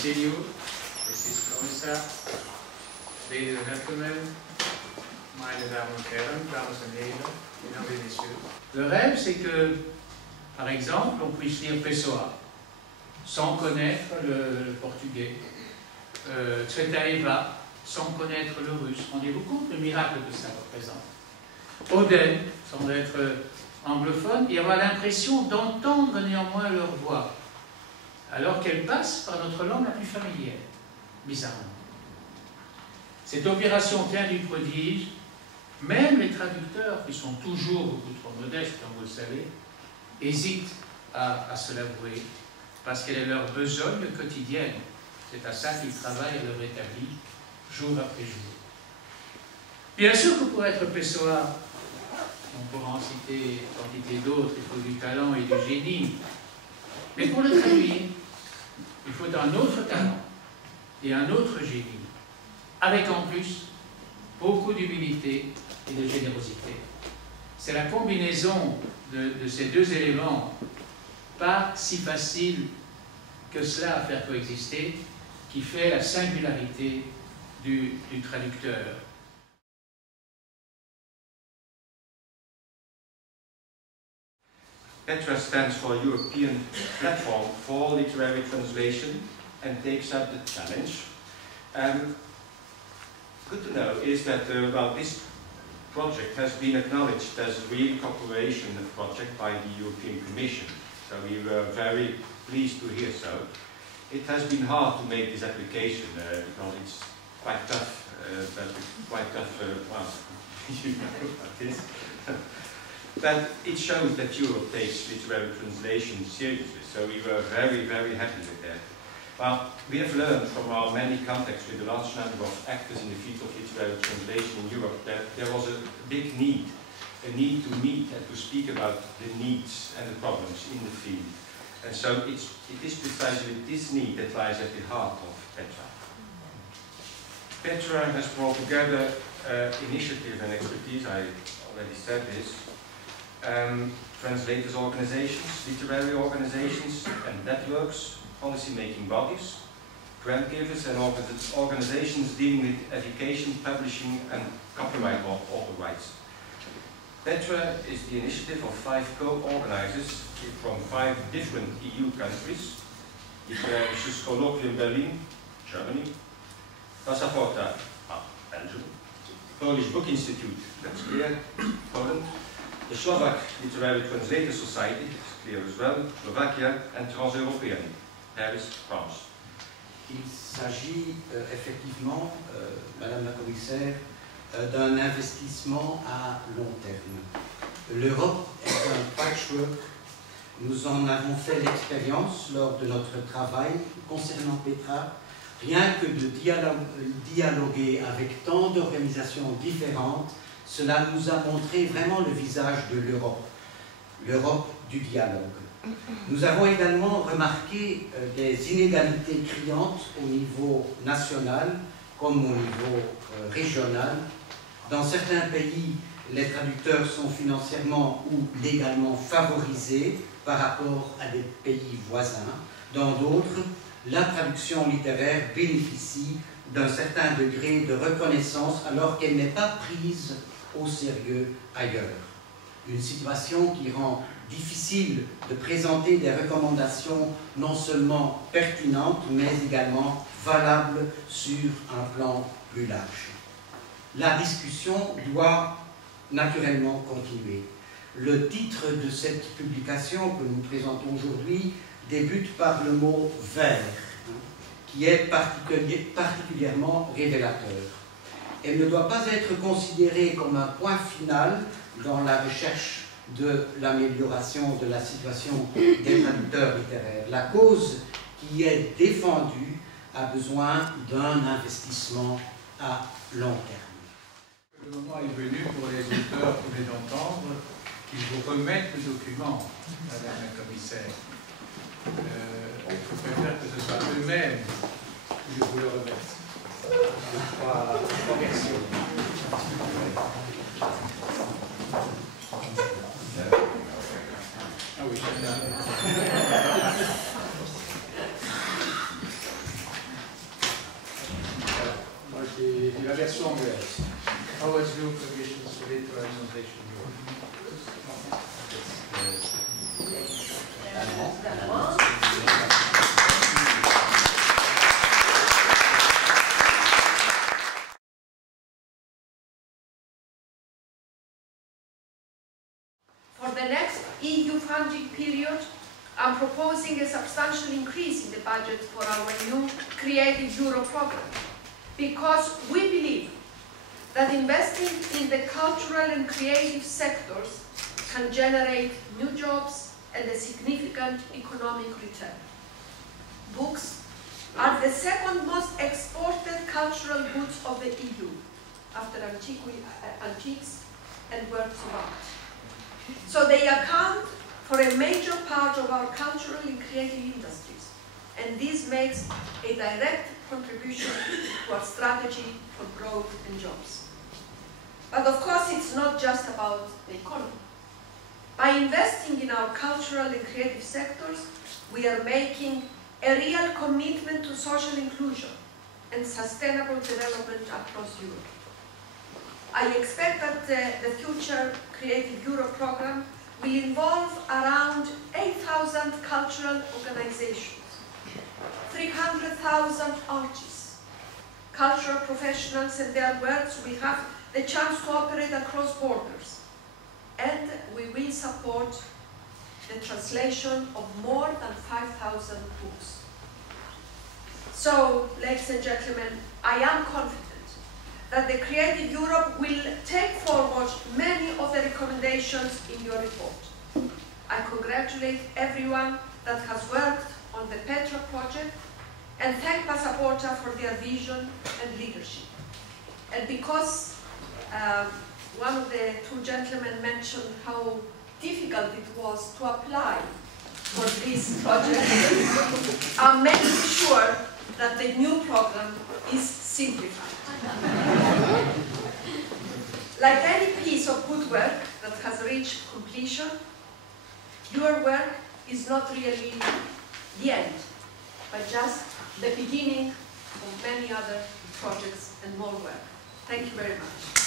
see you. Mrs. Kommissar, ladies and gentlemen, meine Damen und Herren, Damen und Herren, mesdames et messieurs. Le rêve, c'est que, par exemple, on puisse lire Pessoa sans connaître le portugais, Tsvetaeva sans connaître le russe. Rendez-vous compte le miracle que ça représente. Oden, sans être anglophone, et avoir l'impression d'entendre néanmoins leur voix, alors qu'elle passe par notre langue la plus familière, bizarrement. Cette opération tient du prodige. Même les traducteurs, qui sont toujours beaucoup trop modestes, comme vous le savez, hésitent à se l'avouer, parce qu'elle est leur besogne quotidienne. C'est à ça qu'ils travaillent à leur établi, jour après jour. Bien sûr que pour être Pessoa, on pourra en citer quantité d'autres, il faut du talent et du génie. Mais pour le traduire, il faut un autre talent et un autre génie, avec en plus beaucoup d'humilité et de générosité. C'est la combinaison de ces deux éléments, pas si facile que cela à faire coexister, qui fait la singularité du traducteur. Petra stands for European Platform for Literary Translation and takes up the challenge. Good to know is that this project has been acknowledged as a real cooperation project by the European Commission. So we were very pleased to hear so. It has been hard to make this application because it's quite tough, well, you know about this. But it shows that Europe takes literary translation seriously, so we were very, very happy with that. Well, we have learned from our many contacts with a large number of actors in the field of literary translation in Europe that there was a big need to meet and to speak about the needs and the problems in the field. And so it is precisely this need that lies at the heart of Petra. Petra has brought together initiative and expertise, I already said this, translators organizations, literary organizations and networks, policy-making bodies, grant givers and organizations dealing with education, publishing and copyright author rights. Petra is the initiative of 5 co-organizers from 5 different EU countries: Literarisches Kolloquium Berlin, Germany; Passaporta, Belgium; Polish Book Institute, that's clear, Poland; the Slovak Literary Translator Society, that's clear as well, Slovakia; and Trans-European, Paris, France. Il s'agit effectivement, Madame la Commissaire, d'un investissement à long terme. L'Europe est un patchwork. Nous en avons fait l'expérience lors de notre travail concernant Petra. Rien que de dialoguer avec tant d'organisations différentes, cela nous a montré vraiment le visage de l'Europe, l'Europe du dialogue. Nous avons également remarqué des inégalités criantes au niveau national comme au niveau régional. Dans certains pays, les traducteurs sont financièrement ou légalement favorisés par rapport à des pays voisins. Dans d'autres, la traduction littéraire bénéficie d'un certain degré de reconnaissance alors qu'elle n'est pas prise au sérieux ailleurs. Une situation qui rend difficile de présenter des recommandations non seulement pertinentes, mais également valables sur un plan plus large. La discussion doit naturellement continuer. Le titre de cette publication que nous présentons aujourd'hui débute par le mot « vers », qui est particulièrement révélateur. Elle ne doit pas être considérée comme un point final dans la recherche de l'amélioration de la situation des traducteurs littéraires. La cause qui est défendue a besoin d'un investissement à long terme. Le moment est venu pour les auteurs, vous venez d'entendre, qu'ils vous remettent le document, Madame la Commissaire. Je préfère que ce soit eux-mêmes qui vous le remettent. Trois versions. Ah oui, version anglaise. OSU Conditions for Later Innovation Europe. For the next EU funding period, I'm proposing a substantial increase in the budget for our new Creative Europe program, because we believe that investing in the cultural and creative sectors can generate new jobs and a significant economic return. Books are the second most exported cultural goods of the EU, after antiques and works of art. So they account for a major part of our cultural and creative industries, and this makes a direct contribution to our strategy for growth and jobs. But of course, it's not just about the economy. By investing in our cultural and creative sectors, we are making a real commitment to social inclusion and sustainable development across Europe. I expect that the future Creative Europe program will involve around 8,000 cultural organizations, 300,000 artists, cultural professionals and their works will have the chance to operate across borders, and we will support the translation of more than 5,000 books. So, ladies and gentlemen, I am confident that the Creative Europe will take forward many of the recommendations in your report. I congratulate everyone that has worked on the Petra project and thank Passaporta for their vision and leadership. And because one of the two gentlemen mentioned how difficult it was to apply for this project, I'm making sure that the new program is simplified. Like any piece of good work that has reached completion, your work is not really the end, but just the beginning of many other projects and more work. Thank you very much.